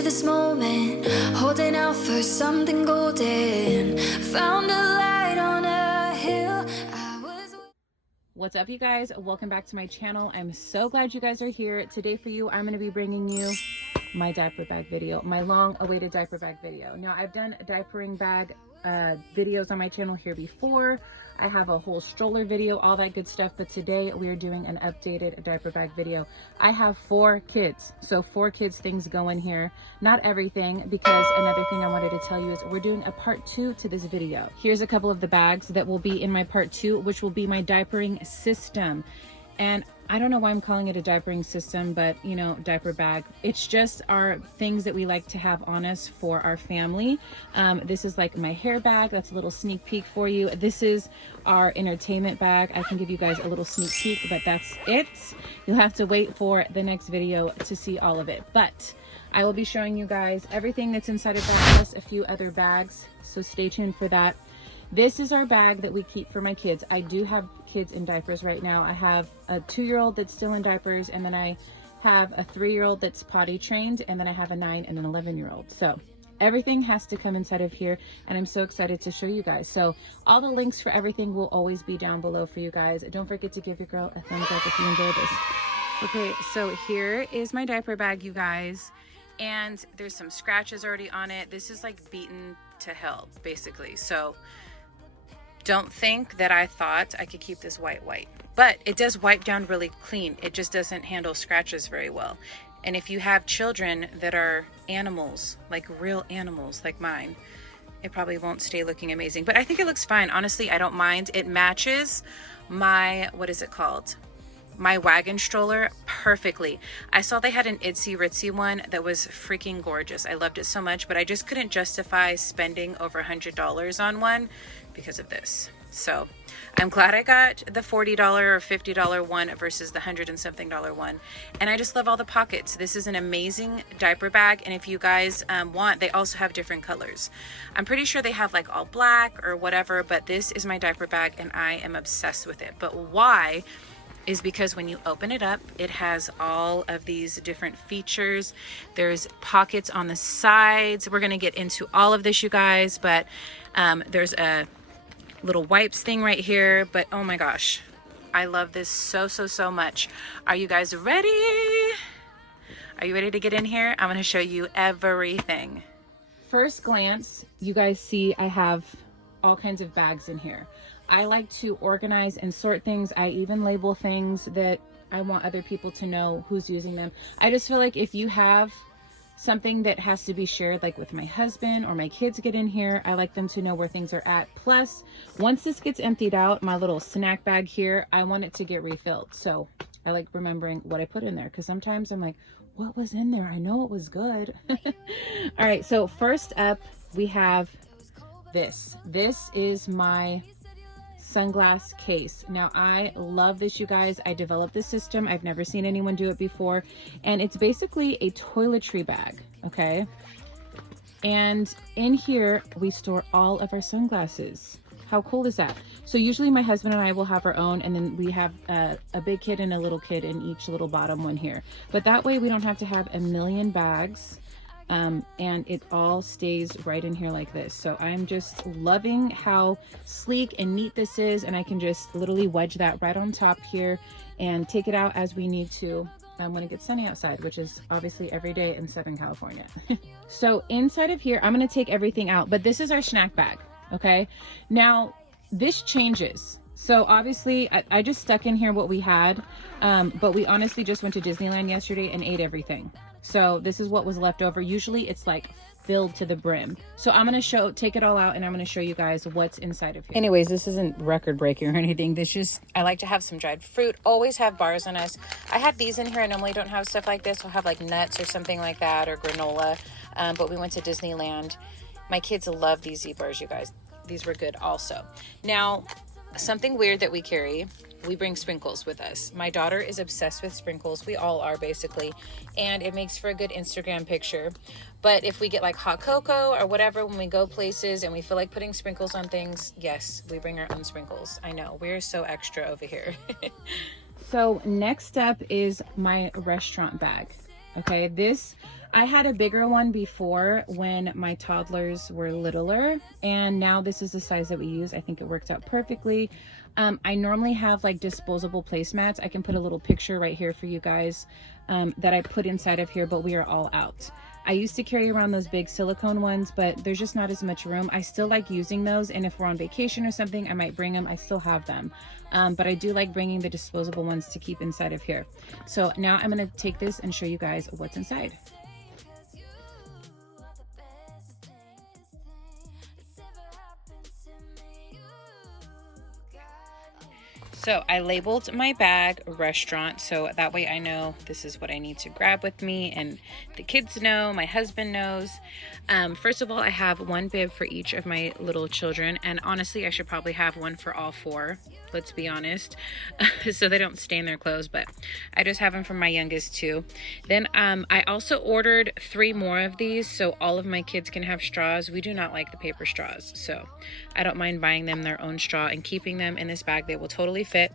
to this moment, holding out for something golden. Found a light on a hill. What's up, you guys? Welcome back to my channel. I'm so glad you guys are here. Today for you, I'm going to be bringing you my diaper bag video, my long awaited diaper bag video. Now, I've done diapering bag videos on my channel here before. I have a whole stroller video, all that good stuff, but today we are doing an updated diaper bag video. I have 4 kids, so 4 kids things going here. Not everything, because another thing I wanted to tell you is we're doing a part 2 to this video. Here's a couple of the bags that will be in my part 2, which will be my diapering system. And I don't know why I'm calling it a diapering system, but you know, diaper bag. It's just our things that we like to have on us for our family. This is like my hair bag. That's a little sneak peek for you. This is our entertainment bag. I can give you guys a little sneak peek, but that's it. You'll have to wait for the next video to see all of it. But I will be showing you guys everything that's inside of that, plus a few other bags. So stay tuned for that. This is our bag that we keep for my kids. I do have kids in diapers right now. I have a 2-year-old that's still in diapers, and then I have a 3-year-old that's potty trained, and then I have a 9 and an 11-year-old. So everything has to come inside of here, and I'm so excited to show you guys. So all the links for everything will always be down below for you guys. Don't forget to give your girl a thumbs up if you enjoyed this. Okay, so here is my diaper bag, you guys, and there's some scratches already on it. This is like beaten to hell, basically. So don't think that I thought I could keep this white, but it does wipe down really clean. It just doesn't handle scratches very well. And if you have children that are animals, like real animals like mine, it probably won't stay looking amazing, but I think it looks fine. Honestly, I don't mind. It matches my, what is it called? My wagon stroller perfectly. I saw they had an itsy ritzy one that was freaking gorgeous. I loved it so much, but I just couldn't justify spending over $100 on one because of this. So I'm glad I got the $40 or $50 one versus the $100 and something one. And I just love all the pockets. This is an amazing diaper bag. And if you guys want, they also have different colors. I'm pretty sure they have like all black or whatever, but this is my diaper bag and I am obsessed with it. But why? Is because when you open it up, it has all of these different features. There's pockets on the sides. We're going to get into all of this, you guys, but there's a little wipes thing right here. But oh my gosh, I love this so much. Are you guys ready? Are you ready to get in here? I'm going to show you everything. First glance, you guys see I have all kinds of bags in here. I like to organize and sort things. I even label things that I want other people to know who's using them. I just feel like if you have something that has to be shared, like with my husband or my kids get in here, I like them to know where things are at. Plus, once this gets emptied out, my little snack bag here, I want it to get refilled. So I like remembering what I put in there, because sometimes I'm like, what was in there? I know it was good. All right, so first up, we have this. This is my Sunglass case. Now I love this, you guys. I developed this system. I've never seen anyone do it before, and it's basically a toiletry bag. Okay, and in here we store all of our sunglasses. How cool is that? So usually my husband and I will have our own, and then we have a big kid and a little kid in each little bottom one here, but that way we don't have to have a million bags. And it all stays right in here like this. So I'm just loving how sleek and neat this is, and I can just literally wedge that right on top here and take it out as we need to when it gets sunny outside, which is obviously every day in Southern California. So inside of here, I'm going to take everything out, but this is our snack bag. Okay, now this changes. So obviously I just stuck in here what we had, but we honestly just went to Disneyland yesterday and ate everything. So this is what was left over. Usually it's like filled to the brim. So I'm going to take it all out, and I'm going to show you guys what's inside of here. Anyways, this isn't record breaking or anything. This just, I like to have some dried fruit, always have bars on us. I have these in here. I normally don't have stuff like this. I'll have like nuts or something like that, or granola. But we went to Disneyland. My kids love these Z-bars, you guys. These were good also. Now, something weird that we carry, we bring sprinkles with us. My daughter is obsessed with sprinkles. We all are, basically, and it makes for a good Instagram picture. But if we get like hot cocoa or whatever when we go places and we feel like putting sprinkles on things, yes, we bring our own sprinkles. I know, we're so extra over here. So next up is my restaurant bag. Okay, this, I had a bigger one before when my toddlers were littler, and now this is the size that we use. I think it worked out perfectly. I normally have like disposable placemats. I can put a little picture right here for you guys that I put inside of here, but we are all out. I used to carry around those big silicone ones, but there's just not as much room. I still like using those, and if we're on vacation or something, I might bring them. I still have them. But I do like bringing the disposable ones to keep inside of here. So now I'm going to take this and show you guys what's inside. So I labeled my bag restaurant, so that way I know this is what I need to grab with me, and the kids know, my husband knows. First of all, I have one bib for each of my little children, and honestly I should probably have one for all four, let's be honest, so they don't stain their clothes, but I just have them for my youngest too. Then I also ordered 3 more of these so all of my kids can have straws. We do not like the paper straws, so I don't mind buying them their own straw and keeping them in this bag. They will totally fit.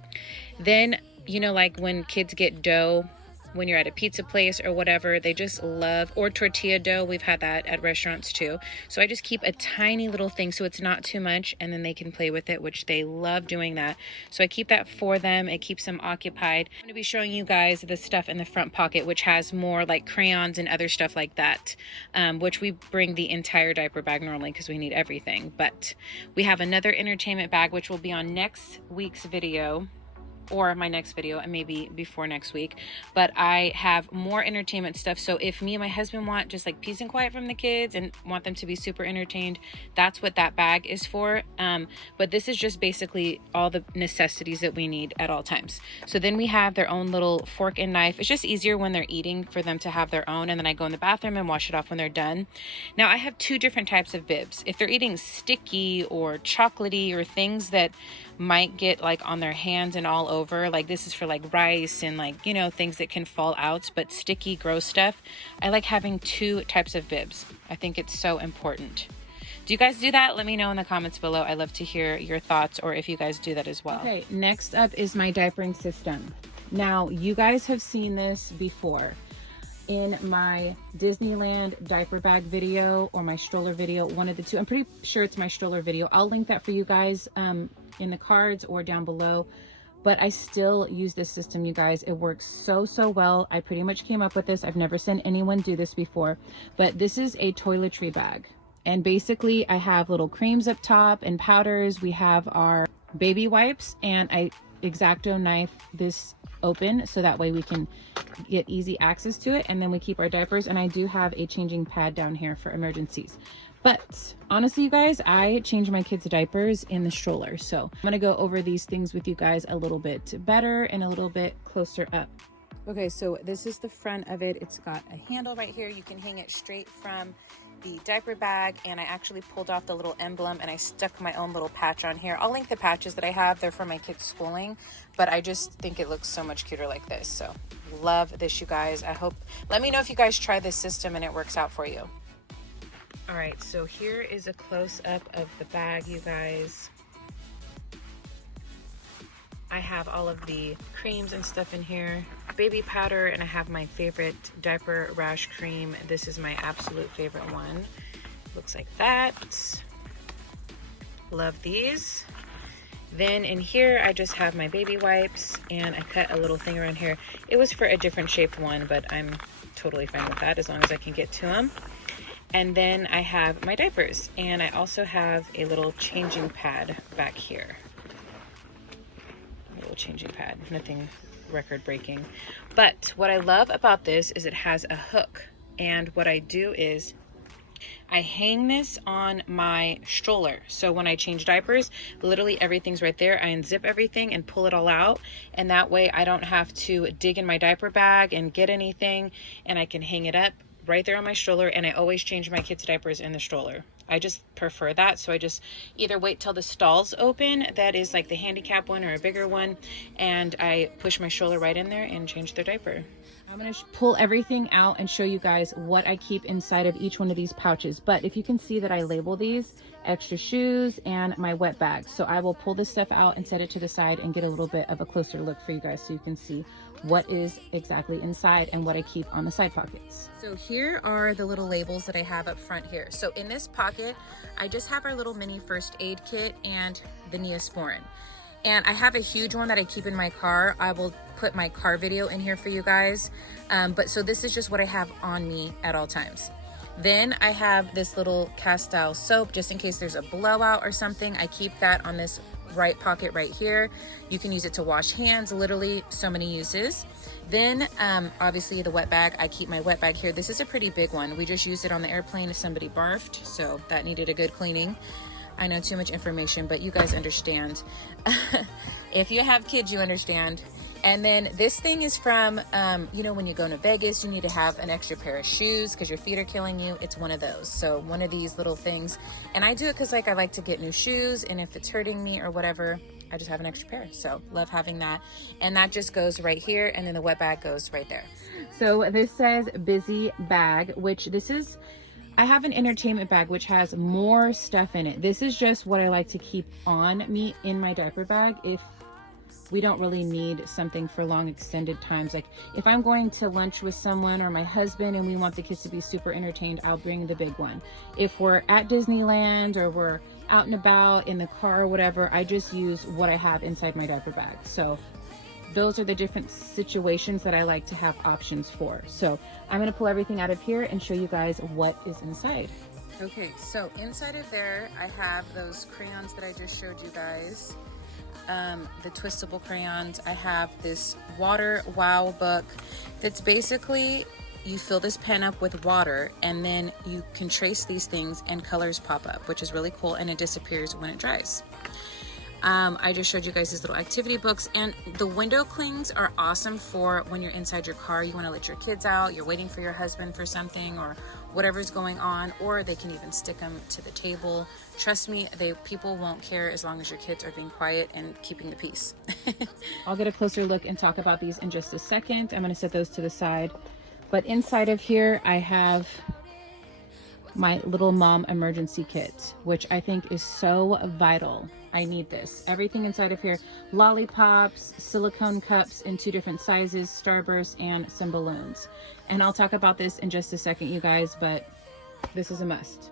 Then, you know, like when kids get dough when you're at a pizza place or whatever, they just love, or tortilla dough, we've had that at restaurants too. So I just keep a tiny little thing so it's not too much, and then they can play with it, which they love doing that. So I keep that for them. It keeps them occupied. I'm going to be showing you guys the stuff in the front pocket, which has more like crayons and other stuff like that, which we bring the entire diaper bag normally because we need everything. But we have another entertainment bag, which will be on next week's video, or my next video, and maybe before next week. But I have more entertainment stuff, so if me and my husband want just like peace and quiet from the kids and want them to be super entertained, that's what that bag is for. But this is just basically all the necessities that we need at all times. So then we have their own little fork and knife. It's just easier when they're eating for them to have their own, and then I go in the bathroom and wash it off when they're done. Now I have 2 different types of bibs. If they're eating sticky or chocolatey or things that might get like on their hands and all over, like this is for like rice and like, you know, things that can fall out, but sticky, gross stuff, I like having 2 types of bibs. I think it's so important. Do you guys do that? Let me know in the comments below. I love to hear your thoughts, or if you guys do that as well. Okay, next up is my diapering system. Now you guys have seen this before in my Disneyland diaper bag video or my stroller video, one of the 2. I'm pretty sure it's my stroller video. I'll link that for you guys in the cards or down below. But I still use this system, you guys. It works so well. I pretty much came up with this. I've never seen anyone do this before, but this is a toiletry bag, and basically I have little creams up top and powders. We have our baby wipes, and I X-Acto knife this open so that way we can get easy access to it, and then we keep our diapers. And I do have a changing pad down here for emergencies. But honestly, you guys, I change my kids' diapers in the stroller. So I'm going to go over these things with you guys a little bit better and a little bit closer up. Okay, so this is the front of it. It's got a handle right here. You can hang it straight from the diaper bag, and I actually pulled off the little emblem and I stuck my own little patch on here. I'll link the patches that I have. They're for my kids' schooling, but I just think it looks so much cuter like this. So love this, you guys. I hope, let me know if you guys try this system and it works out for you. All right, so here is a close-up of the bag, you guys. I have all of the creams and stuff in here, baby powder, and I have my favorite diaper rash cream. This is my absolute favorite one. Looks like that. Love these. Then in here, I just have my baby wipes, and I cut a little thing around here. It was for a different shaped one, but I'm totally fine with that as long as I can get to them. And then I have my diapers, and I also have a little changing pad back here. A little changing pad, nothing record breaking. But what I love about this is it has a hook, and what I do is I hang this on my stroller. So when I change diapers, literally everything's right there. I unzip everything and pull it all out, and that way I don't have to dig in my diaper bag and get anything, and I can hang it up right there on my stroller. And I always change my kids' diapers in the stroller. I just prefer that. So I just either wait till the stall's open, that is like the handicap one or a bigger one, and I push my stroller right in there and change their diaper. I'm going to pull everything out and show you guys what I keep inside of each one of these pouches. But if you can see that I label these extra shoes and my wet bag. So I will pull this stuff out and set it to the side and get a little bit of a closer look for you guys so you can see what is exactly inside and what I keep on the side pockets. So here are the little labels that I have up front here. So in this pocket, I just have our little mini first aid kit and the Neosporin. And I have a huge one that I keep in my car. I will put my car video in here for you guys. But so this is just what I have on me at all times. Then I have this little cast style soap, just in case there's a blowout or something. I keep that on this right pocket right here. You can use it to wash hands, literally so many uses. Then obviously the wet bag, I keep my wet bag here. This is a pretty big one. We just used it on the airplane if somebody barfed, so that needed a good cleaning. I know too much information, but you guys understand. If you have kids, you understand. And then this thing is from, you know, when you go to Vegas, you need to have an extra pair of shoes because your feet are killing you. It's one of those. So one of these little things. And I do it because like I like to get new shoes, and if it's hurting me or whatever, I just have an extra pair. So love having that. And that just goes right here. And then the wet bag goes right there. So this says busy bag, which this is, I have an entertainment bag which has more stuff in it. This is just what I like to keep on me in my diaper bag if we don't really need something for long extended times. Like if I'm going to lunch with someone or my husband and we want the kids to be super entertained, I'll bring the big one. If we're at Disneyland or we're out and about in the car or whatever, I just use what I have inside my diaper bag. So those are the different situations that I like to have options for. So I'm going to pull everything out of here and show you guys what is inside. Okay, so inside of there, I have those crayons that I just showed you guys. The twistable crayons. I have this water wow book that's basically, you fill this pen up with water and then you can trace these things and colors pop up, which is really cool, and it disappears when it dries. I just showed you guys these little activity books, and the window clings are awesome for when you're inside your car, you want to let your kids out, you're waiting for your husband for something or whatever's going on, or they can even stick them to the table. Trust me, people won't care as long as your kids are being quiet and keeping the peace. I'll get a closer look and talk about these in just a second. I'm going to set those to the side. But inside of here, I have my little mom emergency kit, which I think is so vital. I need this. Everything inside of here, lollipops, silicone cups in 2 different sizes, Starburst, and some balloons. And I'll talk about this in just a second, you guys, but this is a must.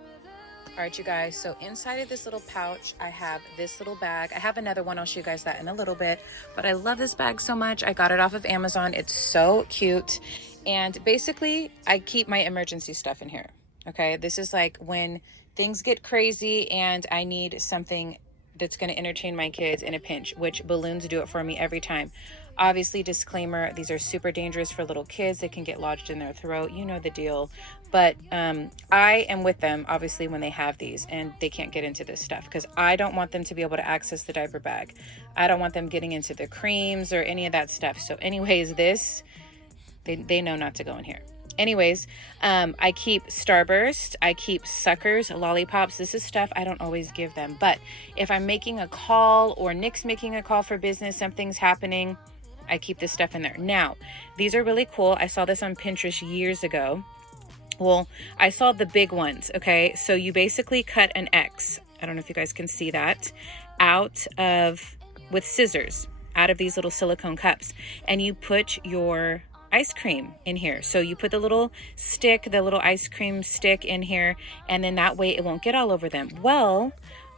All right, you guys, so inside of this little pouch, I have this little bag. I have another one. I'll show you guys that in a little bit, but I love this bag so much. I got it off of Amazon. It's so cute. And basically, I keep my emergency stuff in here. Okay, this is like when things get crazy and I need something that's going to entertain my kids in a pinch, which balloons do it for me every time. Obviously, disclaimer, these are super dangerous for little kids. They can get lodged in their throat. You know the deal. But I am with them, obviously, when they have these and they can't get into this stuff because I don't want them to be able to access the diaper bag. I don't want them getting into the creams or any of that stuff. So anyways, this, they know not to go in here. Anyways, I keep Starburst, I keep suckers, lollipops. This is stuff I don't always give them, but if I'm making a call or Nick's making a call for business, something's happening, I keep this stuff in there. Now, these are really cool. I saw this on Pinterest years ago. Well, I saw the big ones, okay? So you basically cut an X, I don't know if you guys can see that, with scissors, out of these little silicone cups, and you put your ice cream in here. So you put the little stick, the little ice cream stick in here, and then that way it won't get all over them. Well,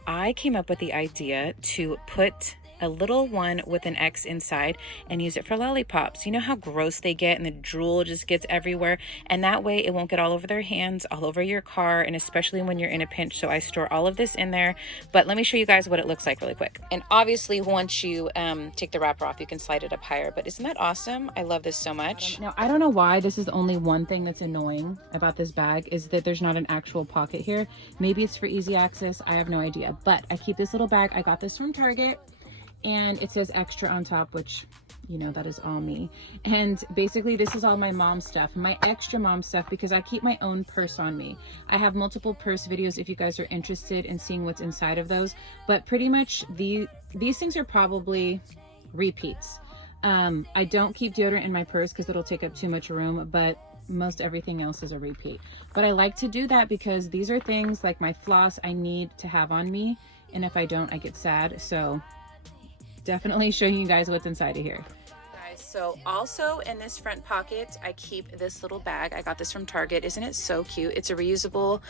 I came up with the idea to put a little one with an X inside and use it for lollipops. You know how gross they get and the drool just gets everywhere, and that way it won't get all over their hands, all over your car, and especially when you're in a pinch. So I store all of this in there, but let me show you guys what it looks like really quick. And obviously once you take the wrapper off, you can slide it up higher, but isn't that awesome? I love this so much. Now I don't know why this is the only one thing that's annoying about this bag is that there's not an actual pocket here. Maybe it's for easy access, I have no idea, but I keep this little bag. I got this from Target. And it says extra on top, which, you know, that is all me. And basically this is all my mom stuff, my extra mom stuff, because I keep my own purse on me. I have multiple purse videos if you guys are interested in seeing what's inside of those, but pretty much these things are probably repeats. I don't keep deodorant in my purse because it'll take up too much room, but most everything else is a repeat. But I like to do that because these are things like my floss I need to have on me, and if I don't, I get sad. So definitely showing you guys what's inside of here. Guys, guys, so also in this front pocket, I keep this little bag. I got this from Target. Isn't it so cute? It's a reusable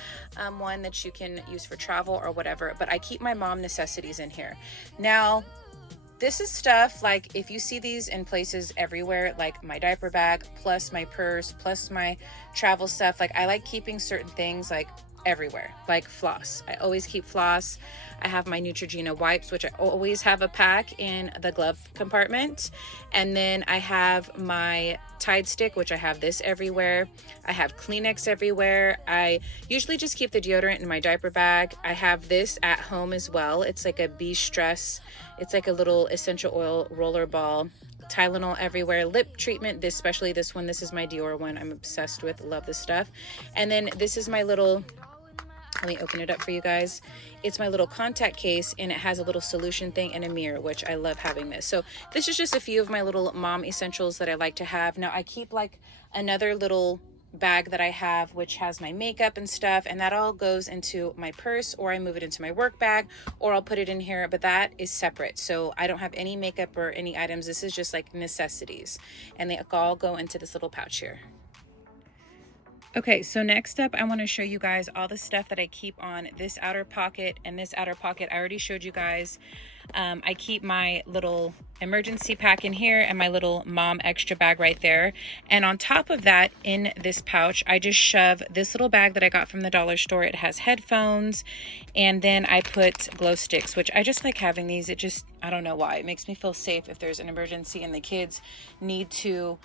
one that you can use for travel or whatever, but I keep my mom necessities in here. Now, this is stuff like if you see these in places everywhere, like my diaper bag, plus my purse, plus my travel stuff. Like I like keeping certain things like everywhere, like floss. I always keep floss. I have my Neutrogena wipes, which I always have a pack in the glove compartment. And then I have my Tide stick, which I have this everywhere. I have Kleenex everywhere. I usually just keep the deodorant in my diaper bag. I have this at home as well. It's like a Bee Stress. It's like a little essential oil roller ball. Tylenol everywhere. Lip treatment, especially this one. This is my Dior one. I'm obsessed with. Love this stuff. And then this is my little, let me open it up for you guys. It's my little contact case, and it has a little solution thing and a mirror, which I love having this. So this is just a few of my little mom essentials that I like to have. Now I keep like another little bag that I have, which has my makeup and stuff, and that all goes into my purse, or I move it into my work bag, or I'll put it in here, but that is separate. So I don't have any makeup or any items. This is just like necessities, and they all go into this little pouch here. Okay, so next up, I want to show you guys all the stuff that I keep on this outer pocket and this outer pocket. I already showed you guys. I keep my little emergency pack in here and my little mom extra bag right there. And on top of that, in this pouch, I just shove this little bag that I got from the dollar store. It has headphones, and then I put glow sticks, which I just like having these. It just, I don't know why. It makes me feel safe if there's an emergency and the kids need to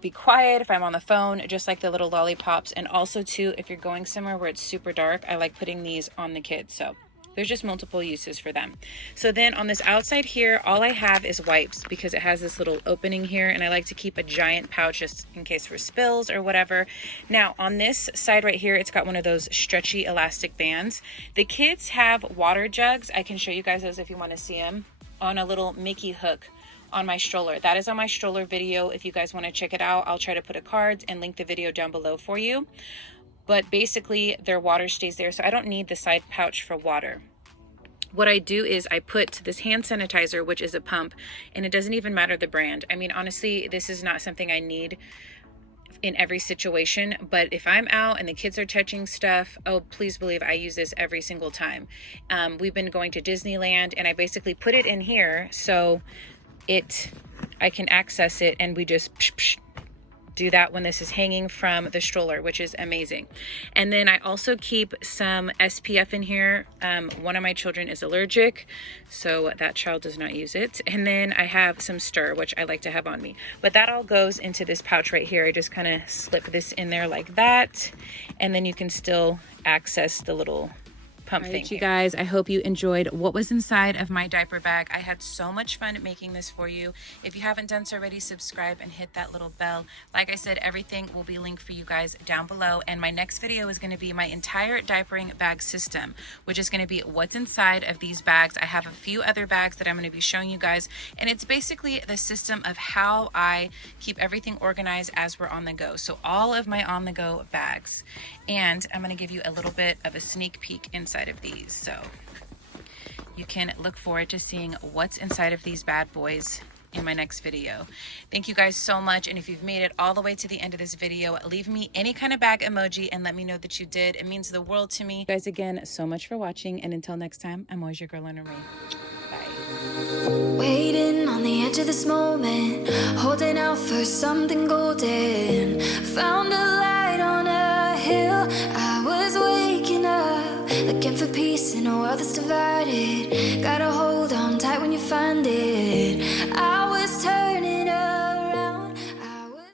be quiet, if I'm on the phone, just like the little lollipops. And also too, if you're going somewhere where it's super dark, I like putting these on the kids. So there's just multiple uses for them. So then on this outside here, all I have is wipes, because it has this little opening here, and I like to keep a giant pouch just in case for spills or whatever. Now on this side right here, it's got one of those stretchy elastic bands. The kids have water jugs. I can show you guys those if you want to see them, on a little Mickey hook on my stroller. That is on my stroller video. If you guys want to check it out, I'll try to put a card and link the video down below for you. But basically their water stays there, so I don't need the side pouch for water. What I do is I put this hand sanitizer, which is a pump, and it doesn't even matter the brand. I mean, honestly, this is not something I need in every situation, but if I'm out and the kids are touching stuff, oh, please believe I use this every single time. We've been going to Disneyland, and I basically put it in here so I can access it, and we just do that when this is hanging from the stroller, which is amazing. And then I also keep some SPF in here. One of my children is allergic, so that child does not use it. And then I have some Stir, which I like to have on me. But that all goes into this pouch right here. I just kind of slip this in there like that, and then you can still access the little pump thing. You guys, I hope you enjoyed what was inside of my diaper bag. I had so much fun making this for you. If you haven't done so already, subscribe and hit that little bell. Like I said, everything will be linked for you guys down below, and my next video is going to be my entire diapering bag system, which is going to be what's inside of these bags. I have a few other bags that I'm going to be showing you guys, and it's basically the system of how I keep everything organized as we're on the go. So all of my on the go bags, and I'm going to give you a little bit of a sneak peek inside of these, so you can look forward to seeing what's inside of these bad boys in my next video. Thank you guys so much, and if you've made it all the way to the end of this video, leave me any kind of bag emoji and let me know that you did. It means the world to me. Guys, again, so much for watching, and until next time, I'm always your girl, Lorna. Bye. Waiting on the edge of this moment, holding out for something golden. Found a light on a hill. I was waking up, looking for peace in a world that's divided. Gotta hold on tight when you find it.